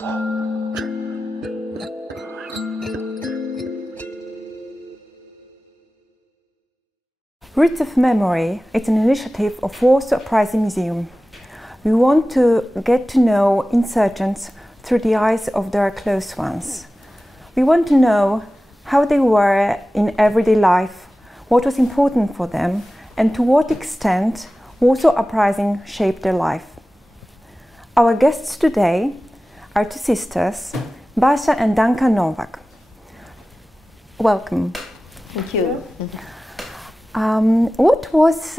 Roots of Memory is an initiative of Warsaw Uprising Museum. We want to get to know insurgents through the eyes of their close ones. We want to know how they were in everyday life, what was important for them, and to what extent Warsaw Uprising shaped their life. Our guests today are two sisters, Basia and Danka Nowak. Welcome. Thank you. What was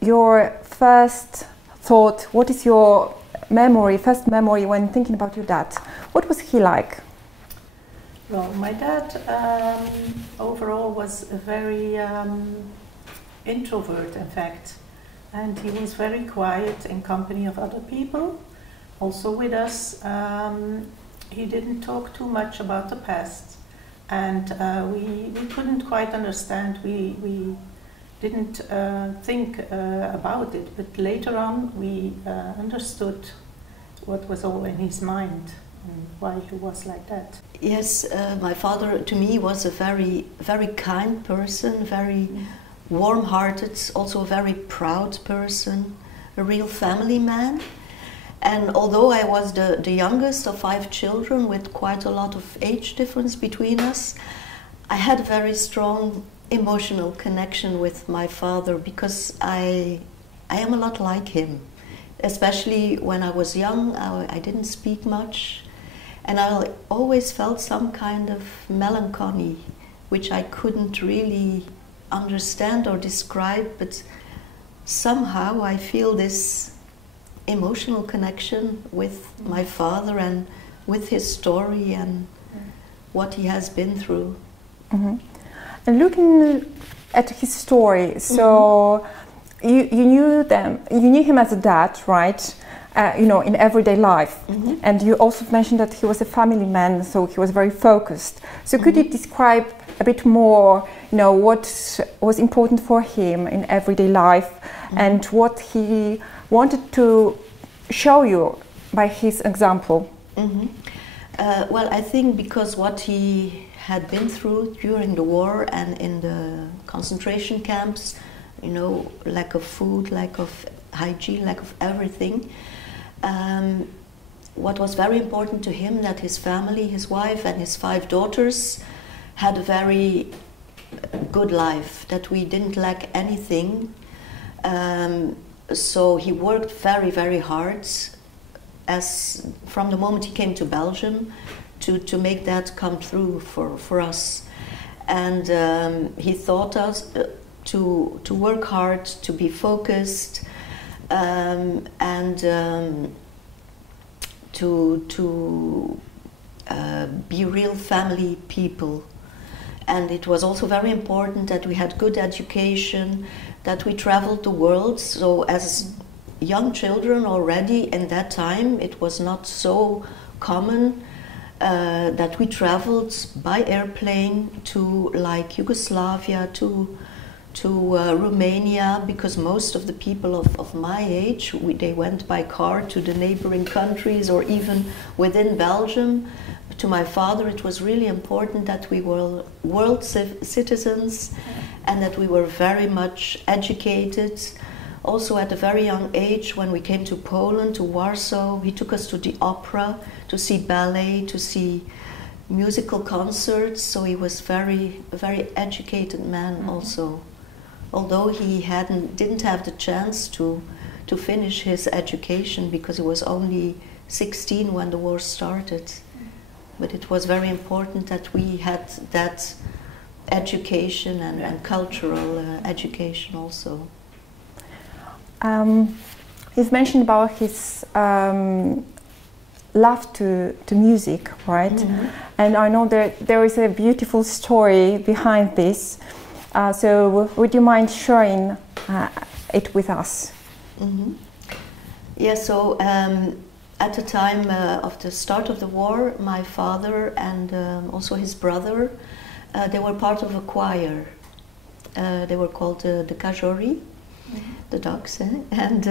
your first thought? What is your first memory when thinking about your dad? What was he like? Well, my dad overall was a very introvert, in fact, and he was very quiet in company of other people. Also with us, he didn't talk too much about the past. And we couldn't quite understand, we didn't think about it, but later on we understood what was all in his mind and why he was like that. Yes, my father to me was a very, very kind person, very warm-hearted, also a very proud person, a real family man. And although I was the youngest of 5 children with quite a lot of age difference between us, I had a very strong emotional connection with my father because I am a lot like him. Especially when I was young, I didn't speak much, and I always felt some kind of melancholy, which I couldn't really understand or describe, but somehow I feel this emotional connection with my father and with his story and what he has been through. Mm-hmm. And looking at his story, so you knew him as a dad, right? In everyday life, and you also mentioned that he was a family man, so he was very focused. So could you describe a bit more, what was important for him in everyday life and what he wanted to show you by his example? Well, I think because what he had been through during the war and in the concentration camps, lack of food, lack of hygiene, lack of everything. What was very important to him that his family, his wife and his 5 daughters had a very good life, that we didn't lack anything. So he worked very, very hard from the moment he came to Belgium to make that come through for us. And he taught us to work hard, to be focused, and to be real family people. And it was also very important that we had good education, that we traveled the world. So as young children already in that time, it was not so common that we traveled by airplane to like Yugoslavia, to Romania, because most of the people of my age, they went by car to the neighboring countries or even within Belgium. To my father, it was really important that we were world citizens and that we were very much educated. Also at a very young age, when we came to Poland, to Warsaw, he took us to the opera, to see ballet, to see musical concerts. So he was a very educated man also. Although he didn't have the chance to finish his education because he was only 16 when the war started. But it was very important that we had that education and cultural education also. You've mentioned about his love to music, right? And I know there is a beautiful story behind this. So would you mind sharing it with us? Yeah, so at the time of the start of the war, my father and also his brother, they were part of a choir. They were called the Kajori. the dogs, and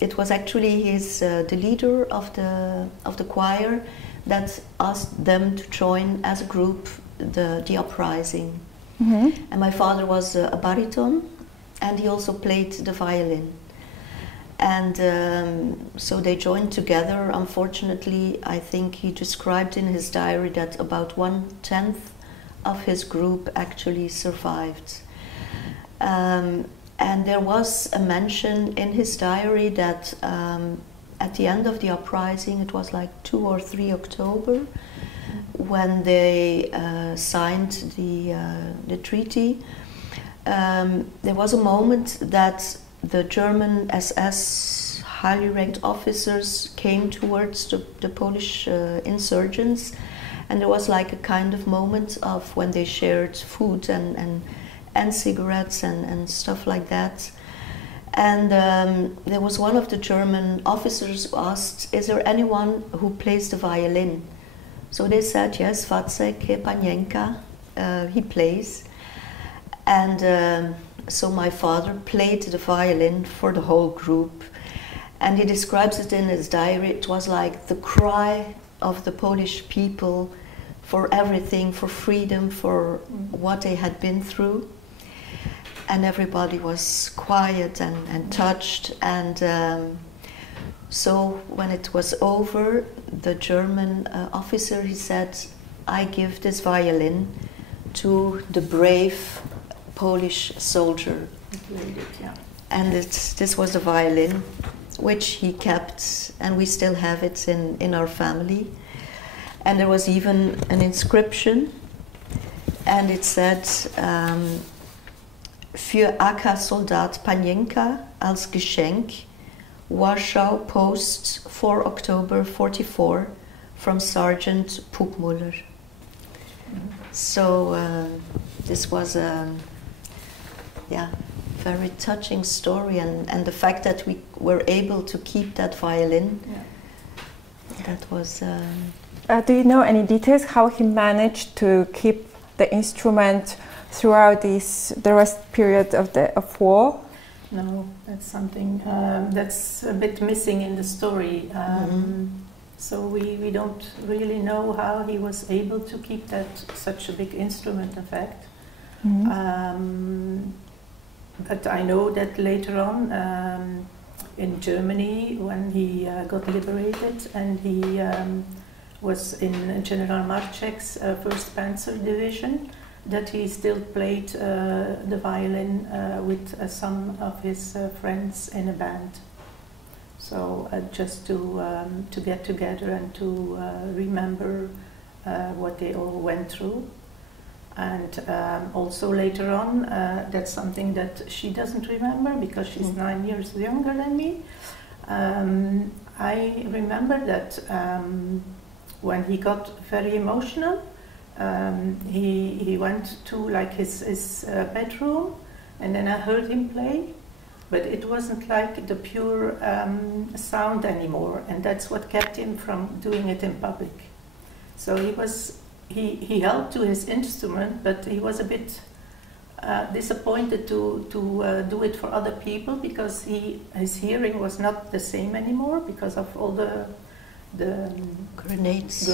it was actually the leader of the choir that asked them to join as a group the uprising. And my father was a baritone, and he also played the violin. And so they joined together. Unfortunately, I think he described in his diary that about 1/10 of his group actually survived. And there was a mention in his diary that at the end of the uprising, it was like 2 or 3 October, when they signed the treaty, there was a moment that the German SS highly ranked officers came towards the Polish insurgents, and there was like a kind of moment of when they shared food and cigarettes and stuff like that. And there was one of the German officers who asked, "Is there anyone who plays the violin?" So they said, "Yes, Wacława, Panienka, he plays." And so my father played the violin for the whole group. And he describes it in his diary. It was like the cry of the Polish people for everything, for freedom, for what they had been through. And everybody was quiet and touched. And so when it was over, the German officer, he said, "I give this violin to the brave Polish soldier." And this was the violin which he kept, and we still have it in our family. And there was even an inscription, and it said, "Für AK-Soldat Panienka als Geschenk, Warschau Post, 4 October 44, from Sergeant Puckmuller." So this was a very touching story, and the fact that we were able to keep that violin, that was... do you know any details how he managed to keep the instrument throughout the rest period of war? No, that's something that's a bit missing in the story. So we don't really know how he was able to keep such a big instrument, in fact. But I know that later on in Germany, when he got liberated and he was in General Marczek's 1st Panzer Division, that he still played the violin with some of his friends in a band. So just to get together and to remember what they all went through. And also later on, that's something that she doesn't remember because she's 9 years younger than me. I remember that when he got very emotional, he went to like his bedroom, and then I heard him play, but it wasn't like the pure sound anymore, and that's what kept him from doing it in public. So he held to his instrument, but he was a bit disappointed to do it for other people, because his hearing was not the same anymore because of all the grenades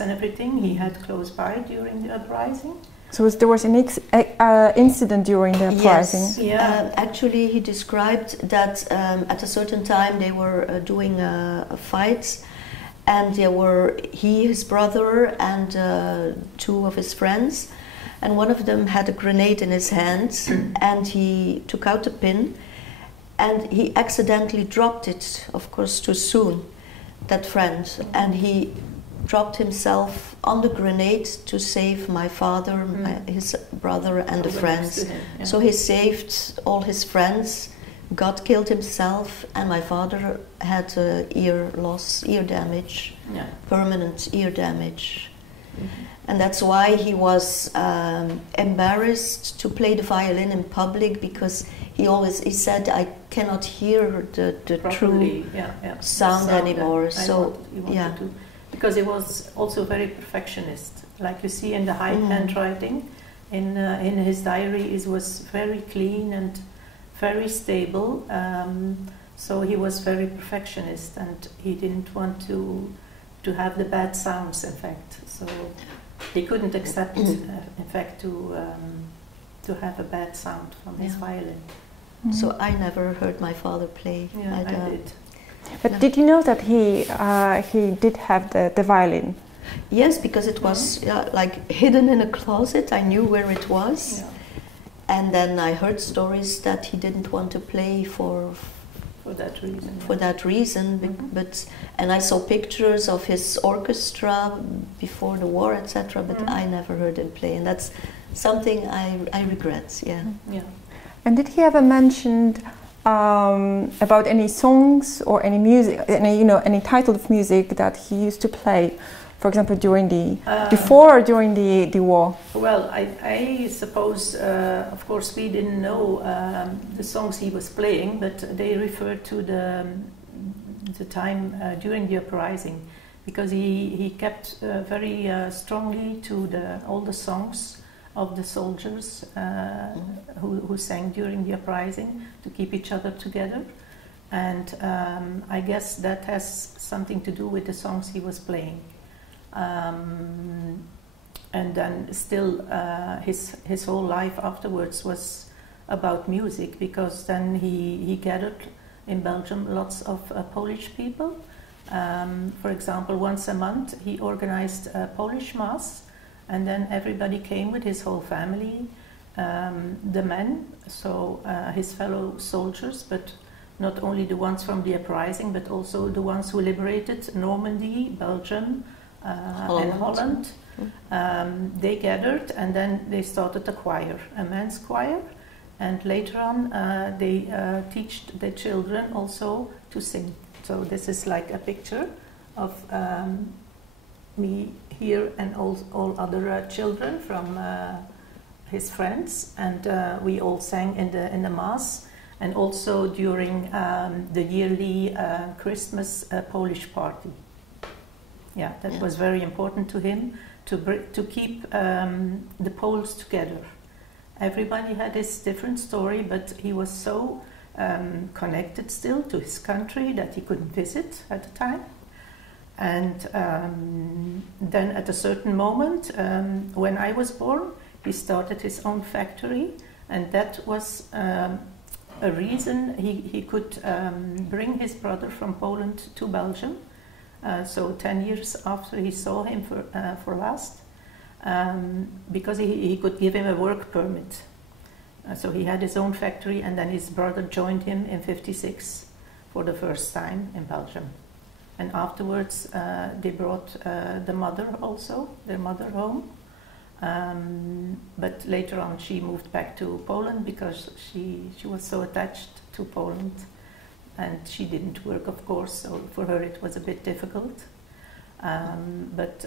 and everything he had close by during the uprising. So there was an incident during the uprising? Yes, actually he described that at a certain time they were doing a fight, and there were his brother and 2 of his friends, and one of them had a grenade in his hand, and he took out a pin, and he accidentally dropped it, of course too soon, that friend, and he dropped himself on the grenade to save my father, his brother, and the friends. So he saved all his friends, got killed himself, and my father had ear loss, ear damage, permanent ear damage. And that's why he was embarrassed to play the violin in public, because he said, "I cannot hear the true sound anymore." So because he was also very perfectionist, like you see in the handwriting in his diary. It was very clean and very stable. So he was very perfectionist, and he didn't want to have the bad sounds. In fact, so he couldn't accept, in fact, to have a bad sound from his violin. So I never heard my father play. Yeah, I did. But did you know that he did have the violin? Yes, because it was like hidden in a closet. I knew where it was. Yeah. And then I heard stories that he didn't want to play for that reason. For that reason, but and I saw pictures of his orchestra before the war, etc. But I never heard him play, and that's something I regret. Yeah. Yeah. And did he ever mention about any songs or any music, any title of music that he used to play? For example, during before or during the war? Well, I suppose, of course, we didn't know the songs he was playing, but they referred to the time during the uprising, because he kept very strongly to all the songs of the soldiers who sang during the uprising to keep each other together. And I guess that has something to do with the songs he was playing. And then still his whole life afterwards was about music, because then he gathered in Belgium lots of Polish people. For example, once a month he organized a Polish mass, and then everybody came with his whole family, the men, so his fellow soldiers, but not only the ones from the uprising, but also the ones who liberated Normandy, Belgium, and Holland. They gathered, and then they started a choir, a men's choir, and later on they teach the children also to sing. So this is like a picture of me here and all other children from his friends, and we all sang in the mass, and also during the yearly Christmas Polish party. Yeah, that was very important to him, to keep the Poles together. Everybody had his different story, but he was so connected still to his country that he couldn't visit at the time. And then at a certain moment, when I was born, he started his own factory, and that was a reason he could bring his brother from Poland to Belgium. So 10 years after he saw him for last, because he could give him a work permit. So he had his own factory, and then his brother joined him in '56 for the first time in Belgium. And afterwards they brought the mother also, their mother home. But later on she moved back to Poland because she was so attached to Poland. And she didn't work, of course, so for her it was a bit difficult. But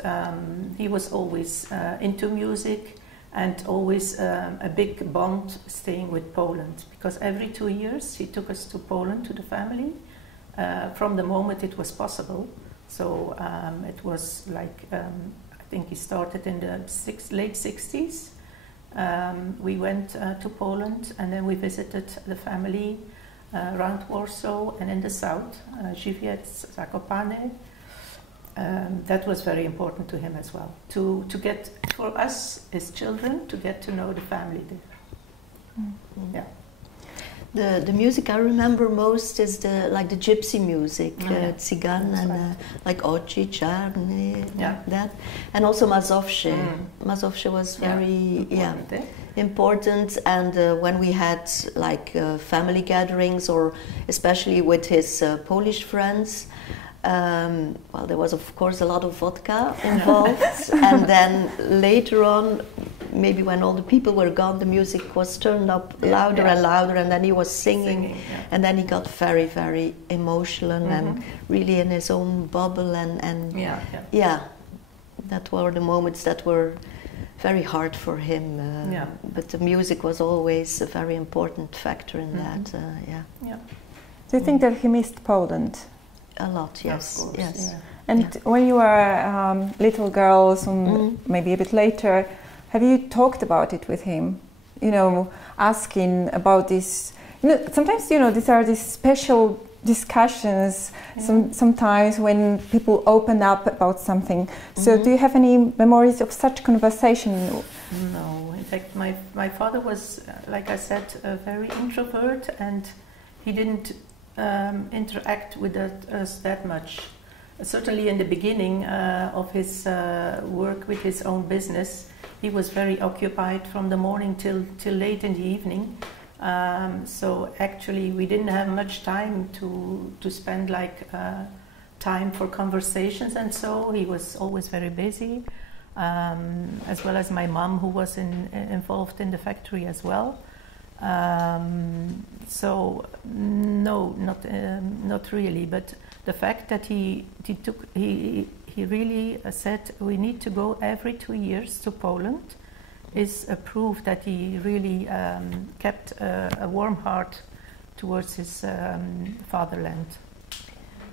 he was always into music, and always a big bond staying with Poland, because every 2 years he took us to Poland, to the family, from the moment it was possible. So it was like, I think he started in the late 60s. We went to Poland, and then we visited the family around Warsaw and in the south, Żywiec, Zakopane. That was very important to him as well, to get, for us as children, to get to know the family there. Yeah. The music I remember most is the gypsy music, Tsigan, and like Oczy Czarne, that, and also Mazowsze. Mazowsze was very important, and when we had family gatherings, or especially with his Polish friends, well, there was of course a lot of vodka involved, and then later on, maybe when all the people were gone, the music was turned up louder and louder, and then he was singing and then he got very, very emotional and really in his own bubble, and that were the moments that were very hard for him, but the music was always a very important factor in that. Do you think that he missed Poland? A lot, yes. Of course, yes. And when you were little girls, and maybe a bit later, have you talked about it with him? You know, asking about this, Sometimes, these are these special discussions, sometimes when people open up about something. So do you have any memories of such conversation? No, in fact my father was, like I said, a very introvert, and he didn't interact with us that much. Certainly in the beginning of his work with his own business, he was very occupied from the morning till late in the evening. So actually we didn't have much time to spend time for conversations, and so he was always very busy, as well as my mom, who was involved in the factory as well. So no, not really, but the fact that he really said we need to go every 2 years to Poland is a proof that he really kept a warm heart towards his fatherland.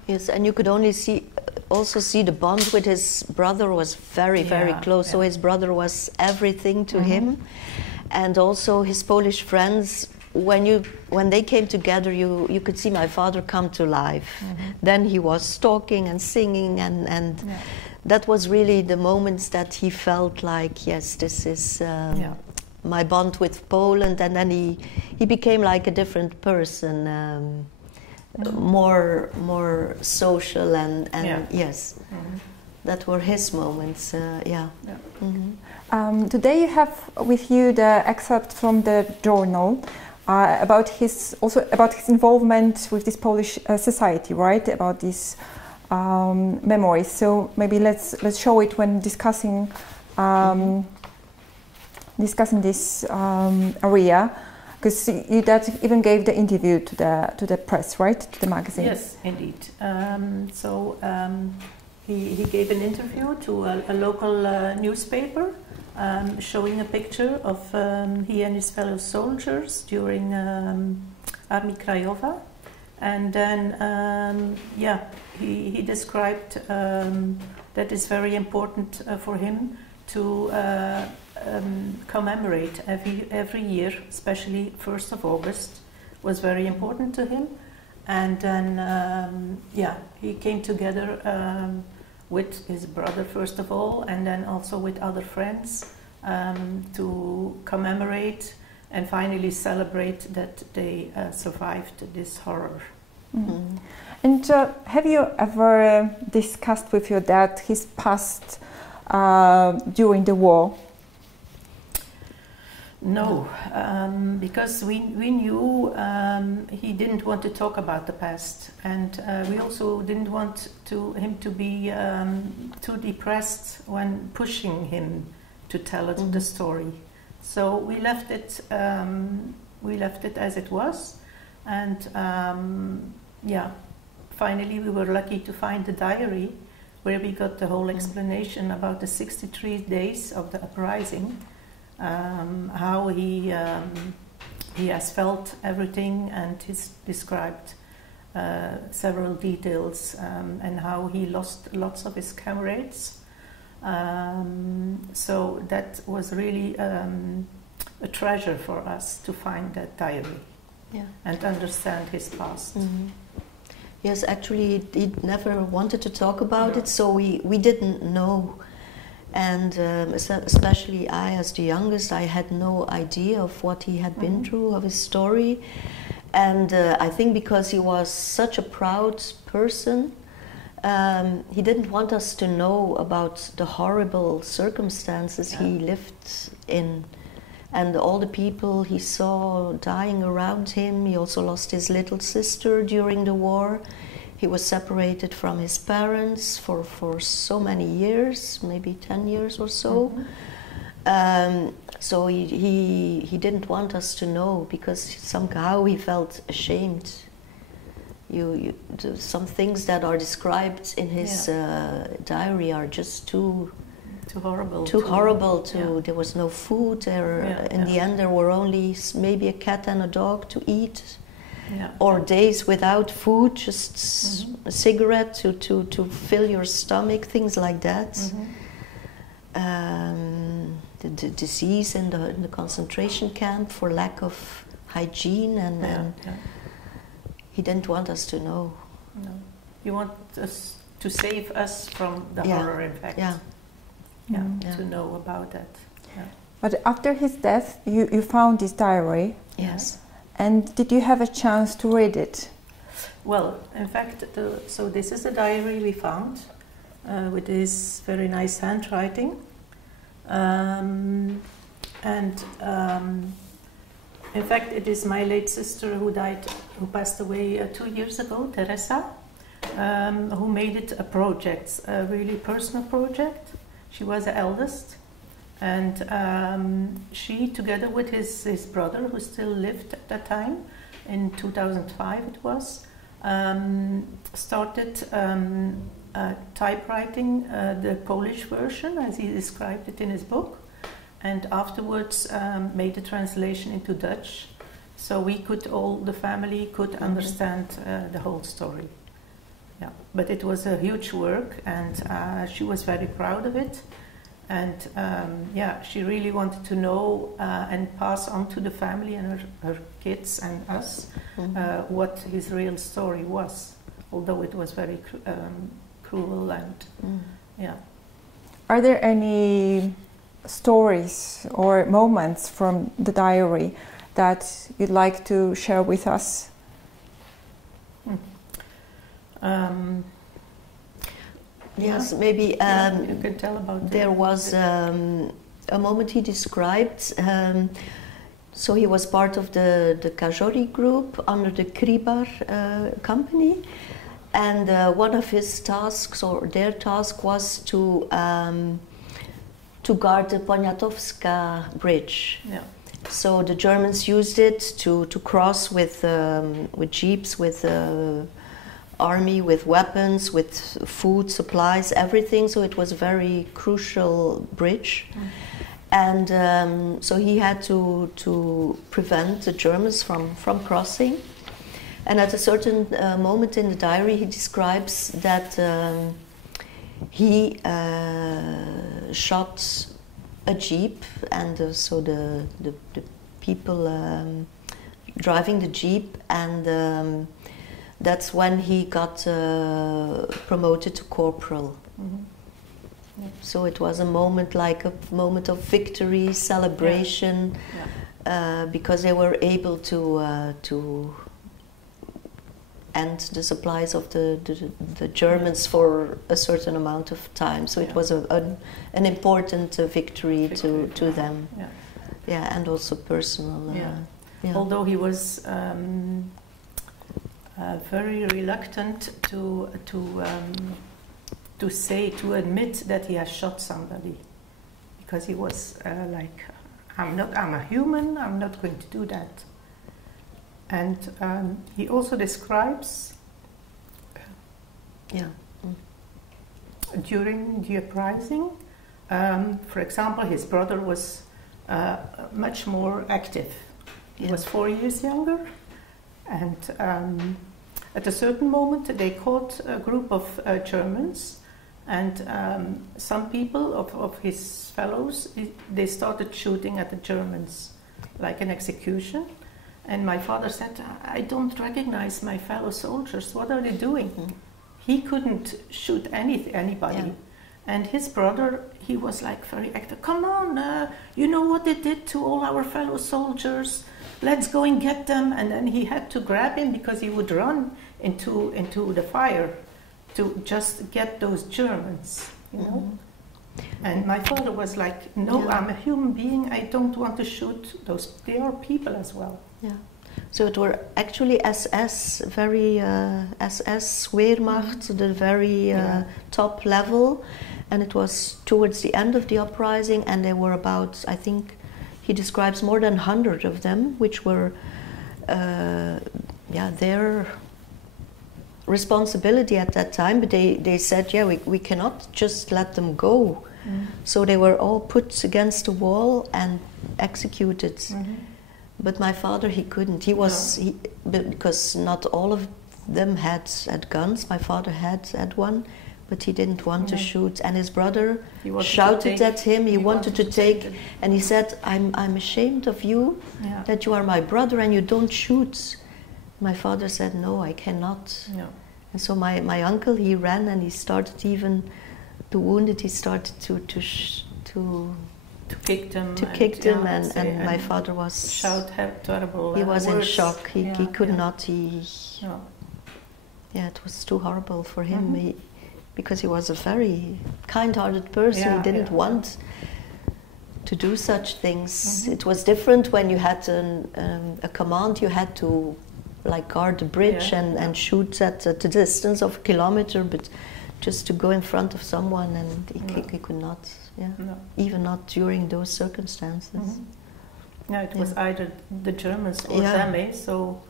Yes, and you could also see the bond with his brother was very close. Yeah. So his brother was everything to him, and also his Polish friends. When they came together, you could see my father come to life. Then he was talking and singing, and that was really the moments that he felt like, yes, this is my bond with Poland. And then he became like a different person, more social and yes, that were his moments. Today you have with you the excerpt from the journal. About his involvement with this Polish society, right? About these memories. So maybe let's show it when discussing this area, because you even gave the interview to the press, right? To the magazine. Yes, indeed. He gave an interview to a local newspaper. Showing a picture of he and his fellow soldiers during Armii Krajowa, and then he described that it's very important for him to commemorate every year, especially 1st of August was very important to him, and then he came together with his brother first of all, and then also with other friends to commemorate and finally celebrate that they survived this horror. And have you ever discussed with your dad his past during the war? No, because we knew he didn't want to talk about the past, and we also didn't want him to be too depressed when pushing him to tell the story. So we left it as it was, and finally we were lucky to find the diary where we got the whole explanation about the 63 days of the uprising. How he has felt everything, and he's described several details, and how he lost lots of his comrades. So that was really a treasure for us to find that diary and understand his past. Yes, actually he never wanted to talk about it, so we didn't know. And especially I, as the youngest, I had no idea of what he had been through, of his story. And I think because he was such a proud person, he didn't want us to know about the horrible circumstances he lived in, and all the people he saw dying around him. He also lost his little sister during the war. He was separated from his parents for so many years, maybe 10 years or so. So he didn't want us to know, because somehow he felt ashamed. Some things that are described in his diary are just too horrible. There was no food. In the end, there were only maybe a cat and a dog to eat. Or days without food, just a cigarette to fill your stomach, things like that. The disease in the concentration camp for lack of hygiene, and he didn't want us to know. No. He wanted us to save us from the horror, in fact. To know about that. Yeah. But after his death, you found his diary. Yes. And did you have a chance to read it? Well, in fact, so this is the diary we found with his very nice handwriting. In fact, it is my late sister who passed away 2 years ago, Teresa, who made it a project, a really personal project. She was the eldest, and she, together with his brother, who still lived at that time, in 2005 it was, started typewriting the Polish version, as he described it in his book, and afterwards made a translation into Dutch, so the family could understand the whole story. Yeah, but it was a huge work, and she was very proud of it, and she really wanted to know and pass on to the family and her kids and us what his real story was, although it was very cruel and Are there any stories or moments from the diary that you'd like to share with us? Yes, maybe you can tell about there was a moment he described. So he was part of the Kajori group under the Kribar company, and one of his tasks, or their task, was to guard the Poniatowska bridge. Yeah. So the Germans used it to cross with jeeps, with army, with weapons, with food, supplies, everything. So it was a very crucial bridge. And so he had to prevent the Germans from crossing. And at a certain moment in the diary, he describes that he shot a jeep, and so the people driving the jeep, and that's when he got promoted to corporal. So it was a moment, like a moment of victory, celebration, because they were able to end the supplies of the Germans for a certain amount of time. So it was an important victory to them. And also personal. Although he was very reluctant to admit that he has shot somebody, because he was like, I'm a human, I'm not going to do that. And he also describes during the uprising, for example, his brother was much more active. He was 4 years younger, and at a certain moment they caught a group of Germans, and some people of his fellows, they started shooting at the Germans like an execution. And my father said, I don't recognize my fellow soldiers, what are they doing? He couldn't shoot anybody. And his brother, he was like very active, come on, you know what they did to all our fellow soldiers, let's go and get them. And then he had to grab him because he would run into the fire to just get those Germans, you know. And my father was like, no, I'm a human being, I don't want to shoot those, they are people as well. So it were actually SS, very SS, Wehrmacht, the very top level, and it was towards the end of the uprising, and there were about, I think, he describes more than 100 of them, which were, their responsibility at that time, but they said, we cannot just let them go. So they were all put against the wall and executed. But my father, he couldn't. He was because not all of them had guns. My father had one, but he didn't want to shoot. And his brother He shouted at him. He wanted to take, and he said, I'm ashamed of you, Yeah. that you are my brother and you don't shoot. My father said, no, I cannot. No. And so my uncle, he ran and he started, even the wounded, he started to kick them. kick them, and my father was shout terrible. He was words. in shock. He could not. No. Yeah, it was too horrible for him. Because he was a very kind-hearted person. He didn't want to do such things. It was different when you had a command. You had to, like, guard the bridge and shoot at the distance of a kilometer, but just to go in front of someone, and he could not. Yeah, No. even not during those circumstances. Yeah, it was either the Germans or them, so,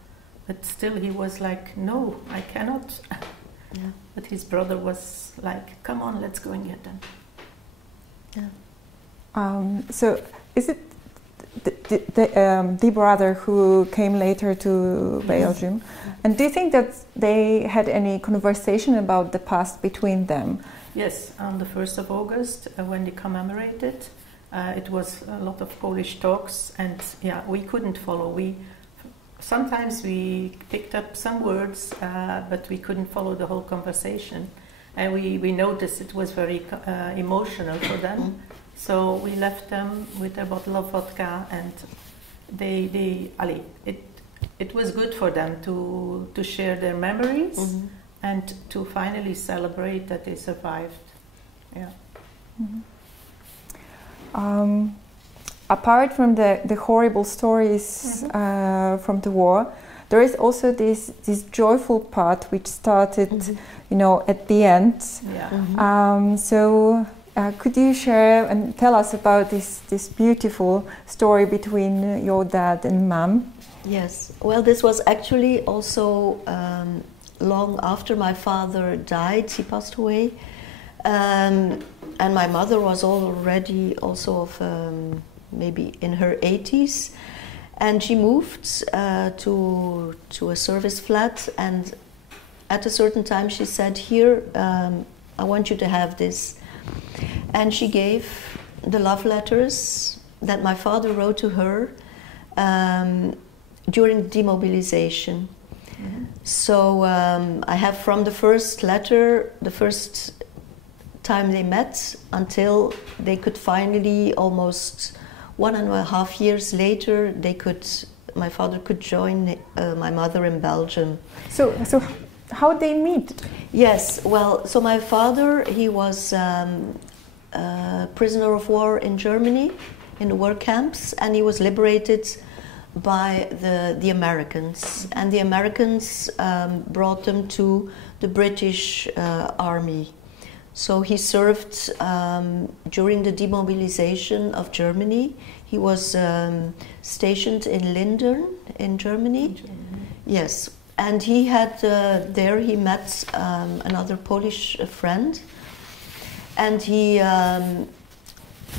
but still he was like, no, I cannot. Yeah. But his brother was like, come on, let's go and get them. Yeah. So is it the brother who came later to Belgium? And do you think that they had any conversation about the past between them? Yes, on the 1st of August, when they commemorated, it was a lot of Polish talks, and we couldn't follow. Sometimes we picked up some words, but we couldn't follow the whole conversation. And we noticed it was very emotional for them. So we left them with a bottle of vodka, and it was good for them to share their memories and to finally celebrate that they survived. Yeah. Apart from the horrible stories from the war, there is also this joyful part which started, at the end. Yeah. So could you share and tell us about this beautiful story between your dad and mom? Yes. Well, this was actually also long after my father died. He passed away, and my mother was already also of maybe in her 80s, and she moved to a service flat, and at a certain time she said, here, I want you to have this. And she gave the love letters that my father wrote to her during demobilization. So I have from the first letter, the first time they met, until they could finally, almost 1.5 years later, my father could join my mother in Belgium. So how did they meet? Yes, well, so my father, he was prisoner of war in Germany, in the work camps, and he was liberated by the Americans. And the Americans brought them to the British army. So he served during the demobilization of Germany. He was stationed in Linden in Germany. Yes, and he had there he met another Polish friend, and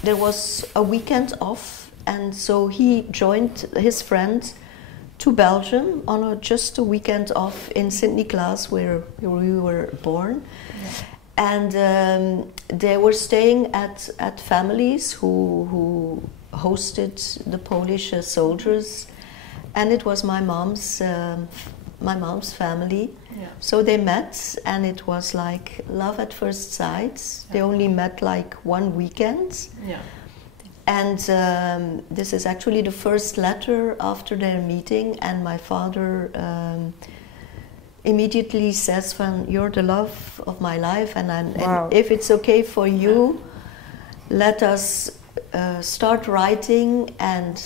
there was a weekend off, and so he joined his friend to Belgium on just a weekend off in Sint-Niklaas, where we were born. Yeah. And they were staying at families who hosted the Polish soldiers, and it was my mom's family. Yeah. So they met, and it was like love at first sight. Yeah. They only met like one weekend. Yeah. And this is actually the first letter after their meeting, and my father immediately says, "You're the love of my life, and if it's okay for you, let us start writing." And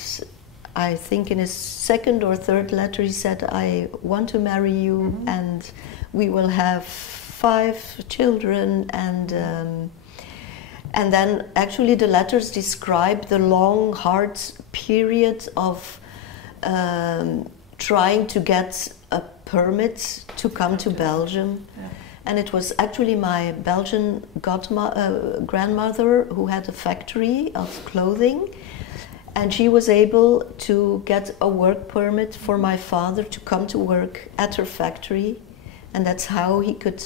I think in his second or third letter he said, "I want to marry you, and we will have 5 children." And then actually the letters describe the long, hard period of trying to get a permit to come to Belgium. Yeah. And it was actually my Belgian grandmother who had a factory of clothing, and she was able to get a work permit for my father to come to work at her factory, and that's how he could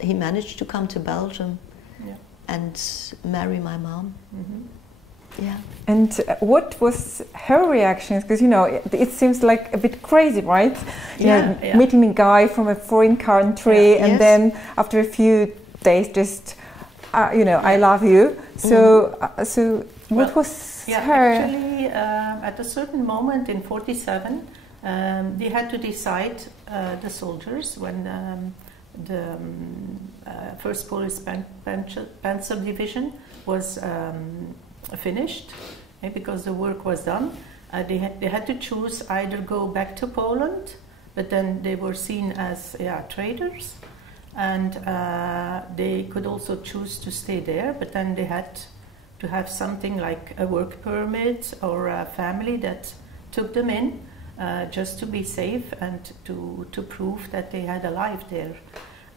he managed to come to Belgium and marry my mom. Yeah. And what was her reaction? Because it seems like a bit crazy, right? Meeting a guy from a foreign country, and then after a few days, just I love you. So, what was her? Actually, at a certain moment in '47, they had to decide, the soldiers, when the first Polish Panzer Division was finished, because the work was done. They had to choose either go back to Poland, but then they were seen as traitors, and they could also choose to stay there, but then they had to have something like a work permit or a family that took them in, just to be safe and to prove that they had a life there.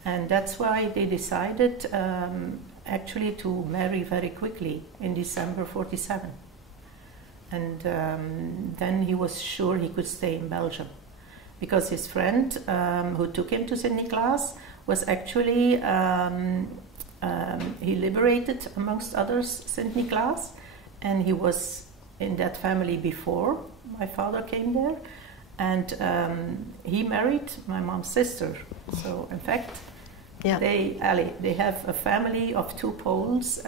And that's why they decided actually to marry very quickly in December '47. And then he was sure he could stay in Belgium, because his friend who took him to St. Niklaas was actually, he liberated, amongst others, St. Niklaas, and he was in that family before my father came there, and he married my mom's sister. So in fact, they have a family of 2 Poles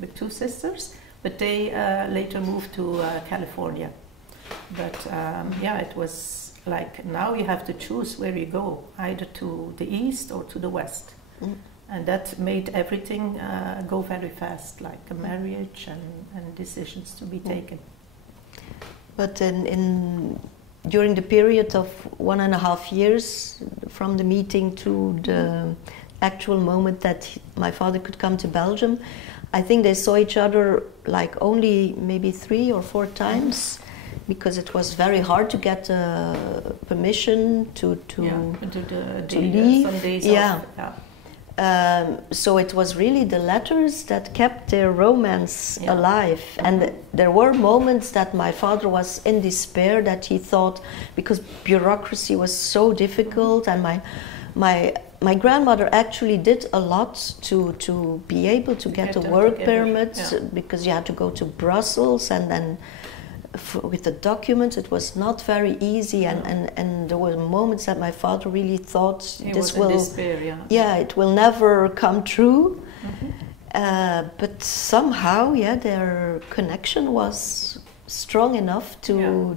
with 2 sisters, but they later moved to California. But it was like, now you have to choose where you go, either to the east or to the west. And that made everything go very fast, like a marriage and decisions to be taken. But during the period of 1.5 years from the meeting to the actual moment that my father could come to Belgium, I think they saw each other like only maybe 3 or 4 times, because it was very hard to get permission to leave. Some days off. So it was really the letters that kept their romance alive. And there were moments that my father was in despair, that he thought, because bureaucracy was so difficult, and my grandmother actually did a lot to be able to get a work permit, because you had to go to Brussels, and then with the documents it was not very easy, and there were moments that my father really thought this will despair, it will never come true. But somehow their connection was strong enough to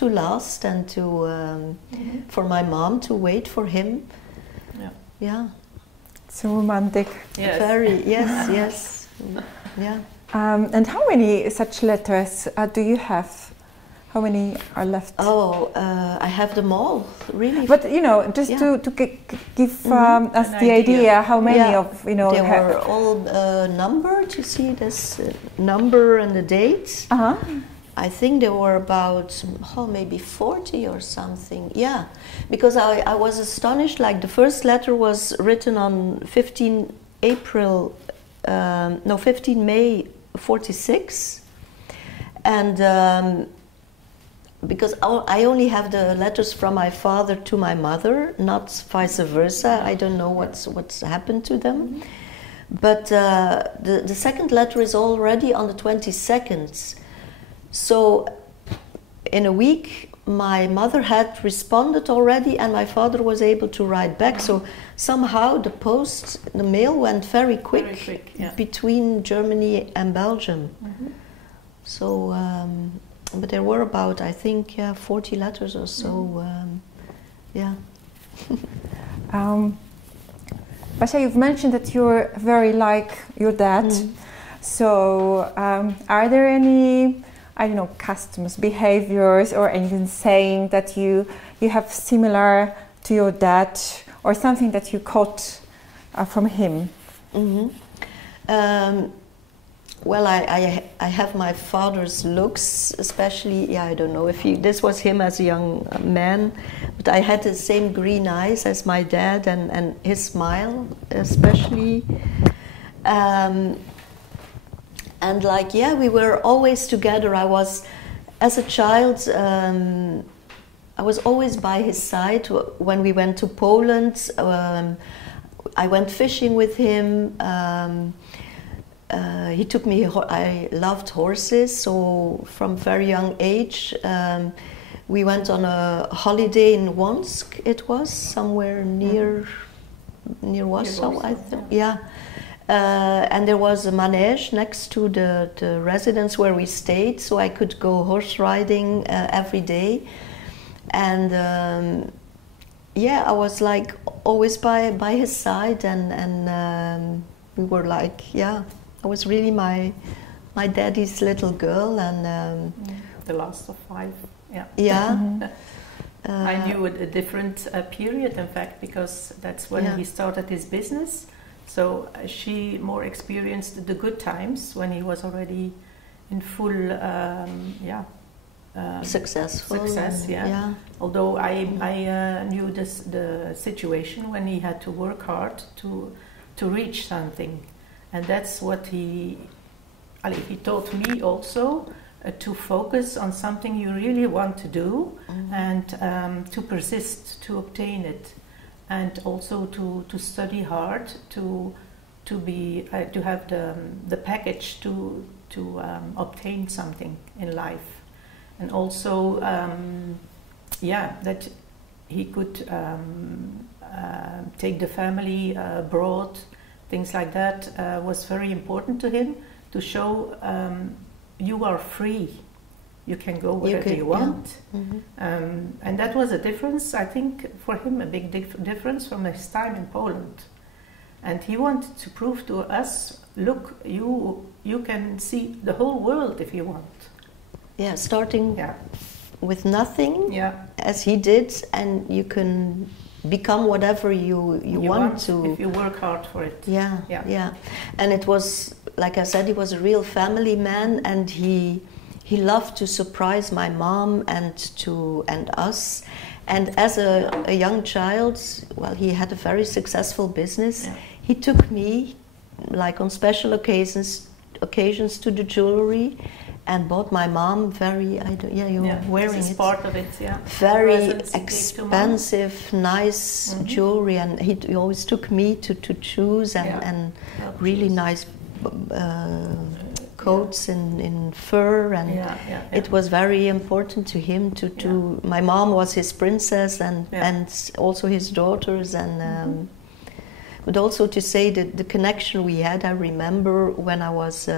last, and to for my mom to wait for him. So romantic. Very, yes. And how many such letters do you have? How many are left? I have them all, really. But just to give us the idea how many of they were all numbered. You see this number and the date. I think there were about maybe 40 or something. Yeah, because I was astonished. Like, the first letter was written on 15 May 46, and because I only have the letters from my father to my mother, not vice versa. I don't know what's happened to them. But the second letter is already on the 22nd. So in a week, my mother had responded already, and my father was able to write back. So somehow the mail went very quick, between Germany and Belgium. So, but there were about, I think, 40 letters or so. Basia, you've mentioned that you're very like your dad. So, are there any, I don't know, customs, behaviors, or anything saying that you have similar to your dad, or something that you caught from him? Well, I have my father's looks, especially. I don't know if this was him as a young man, but I had the same green eyes as my dad, and his smile, especially. And like, we were always together. As a child, I was always by his side when we went to Poland. I went fishing with him. He took me. I loved horses, so from very young age, we went on a holiday in Wansk. It was somewhere near Warsaw, I think. Yeah. And there was a manege next to the residence where we stayed, so I could go horse riding every day. And yeah, I was like always by his side, and we were like, yeah, I was really my daddy's little girl, and the last of 5. Yeah. Yeah. I knew a different period, in fact, because that's when he started his business. So she more experienced the good times when he was already in full, success. Yeah. Although I knew the situation when he had to work hard to reach something, and that's what he taught me also. To focus on something you really want to do, and to persist to obtain it, and also to study hard to have the package to obtain something in life, and also that he could take the family abroad. Things like that was very important to him, to show you are free. You can go wherever you want. Yeah. And that was a difference, I think, for him, a big difference from his time in Poland. And he wanted to prove to us, look, you can see the whole world if you want. Yeah, starting with nothing, as he did, and you can become whatever you want to. If you work hard for it. Yeah. And it was, like I said, he was a real family man, and he loved to surprise my mom and us. And as a young child, well, he had a very successful business. Yeah. He took me, like on special occasions to the jewelry, and bought my mom very, wearing it. Part of it, very expensive, nice jewelry, and he always took me to choose and really nice coats in fur, and it was very important to him to my mom was his princess, and also his daughters, and but also to say that the connection we had. I remember when I was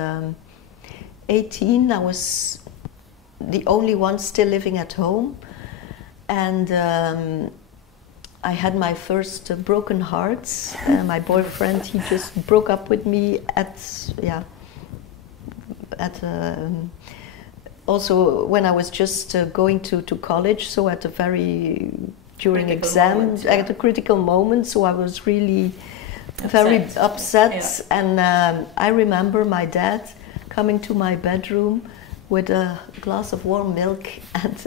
18, I was the only one still living at home, and I had my first broken hearts. My boyfriend, he just broke up with me also when I was just going to college, so at a very at a critical moment, so I was really very upset. And I remember my dad coming to my bedroom with a glass of warm milk and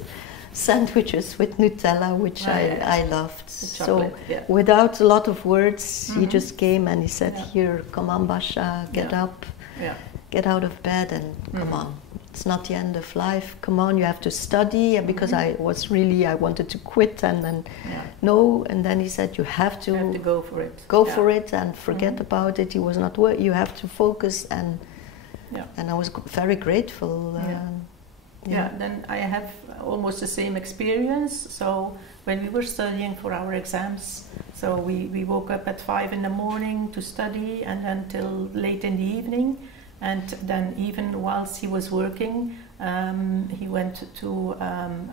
sandwiches with Nutella, which I loved. So without a lot of words, he just came and he said, "Here, come on, Basha, get up, get out of bed, and come on. It's not the end of life. Come on, you have to study." Because I wanted to quit, and then and then he said, "You have to go for it. Go for it, and forget about it. He was not work. You have to focus." And I was very grateful. Then I have almost the same experience. So when we were studying for our exams, so we woke up at 5 in the morning to study, and then till late in the evening. And then even whilst he was working, he went to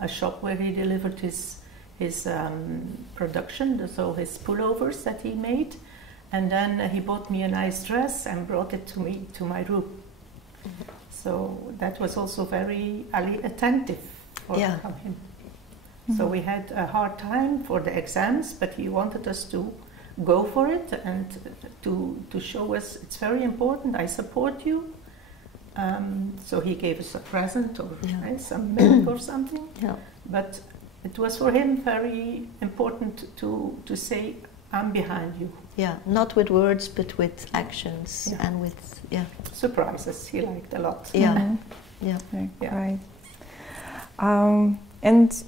a shop where he delivered his production, so his pullovers that he made. And then he bought me a nice dress and brought it to my room. So that was also very attentive from him. So we had a hard time for the exams, but he wanted us to go for it and to show us it's very important. I support you. So he gave us a present or some milk or something. But it was for him very important to say, "I'm behind you." Yeah, not with words, but with actions and with surprises. He liked a lot. Right. And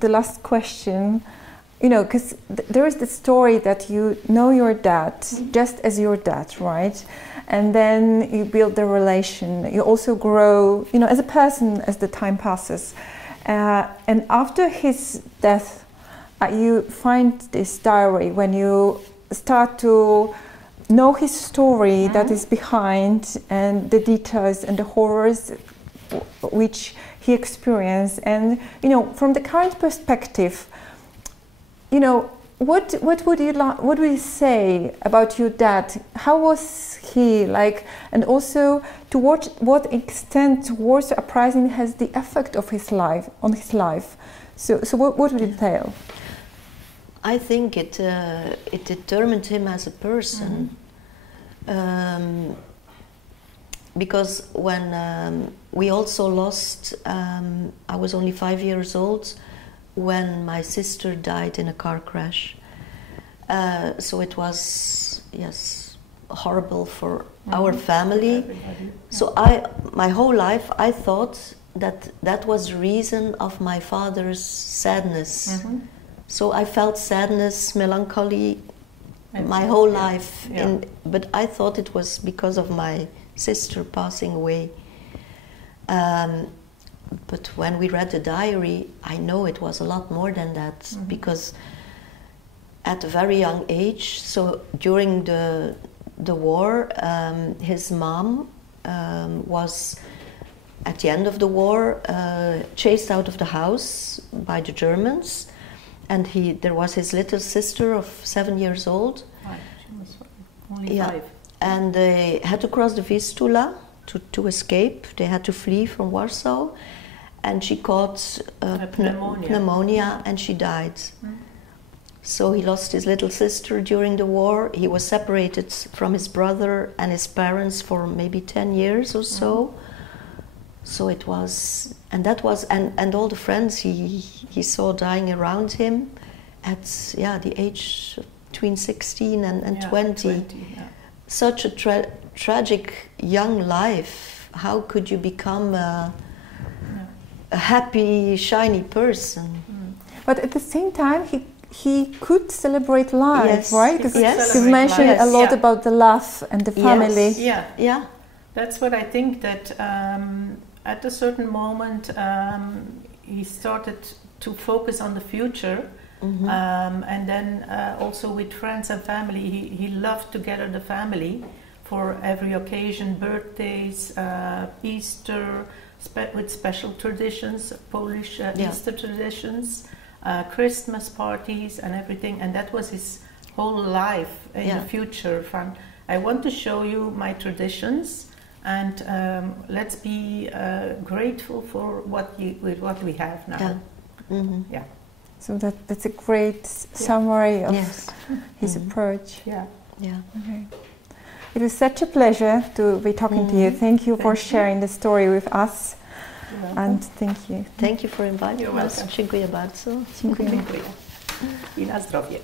the last question you know, because there is the story that you know your dad just as your dad, right? And then you build the relation. You also grow, you know, as a person as the time passes. And after his death, you find this diary when you start to know his story that is behind, and the details and the horrors which he experienced. And you know, from the current perspective, you know, what would you say about your dad? How was he like? And also, to what extent Warsaw Uprising has the effect of his life on his life? So what would it entail? I think it determined him as a person, because when we also lost, I was only 5 years old when my sister died in a car crash. So it was, yes, horrible for our family. So my whole life I thought that was the reason of my father's sadness. So I felt sadness, melancholy my whole life. But I thought it was because of my sister passing away. But when we read the diary, I know it was a lot more than that, because at a very young age, so during the war, his mom was, at the end of the war, chased out of the house by the Germans, and there was his little sister of 7 years old. Right. She was only 5. And they had to cross the Vistula to escape. They had to flee from Warsaw, and she caught pneumonia and she died. So he lost his little sister during the war. He was separated from his brother and his parents for maybe 10 years or so. So it was, and that was, and all the friends he saw dying around him at the age between 16 and 20. Such a tragic young life. How could you become a happy, shiny person? But at the same time, he could celebrate life, right? Because you've mentioned a lot about the love and the family. Yeah. That's what I think, that at a certain moment he started to focus on the future. And then also with friends and family, he loved to gather the family for every occasion, birthdays, Easter, with special traditions, Polish Easter traditions, Christmas parties and everything. And that was his whole life in the future. I want to show you my traditions, and let's be grateful for what we have now. So that's a great summary of his approach. Okay. It was such a pleasure to be talking to you. Thank you for sharing the story with us. And thank you. Thank you for inviting us. Dziękuję bardzo. Dziękuję. I na zdrowie.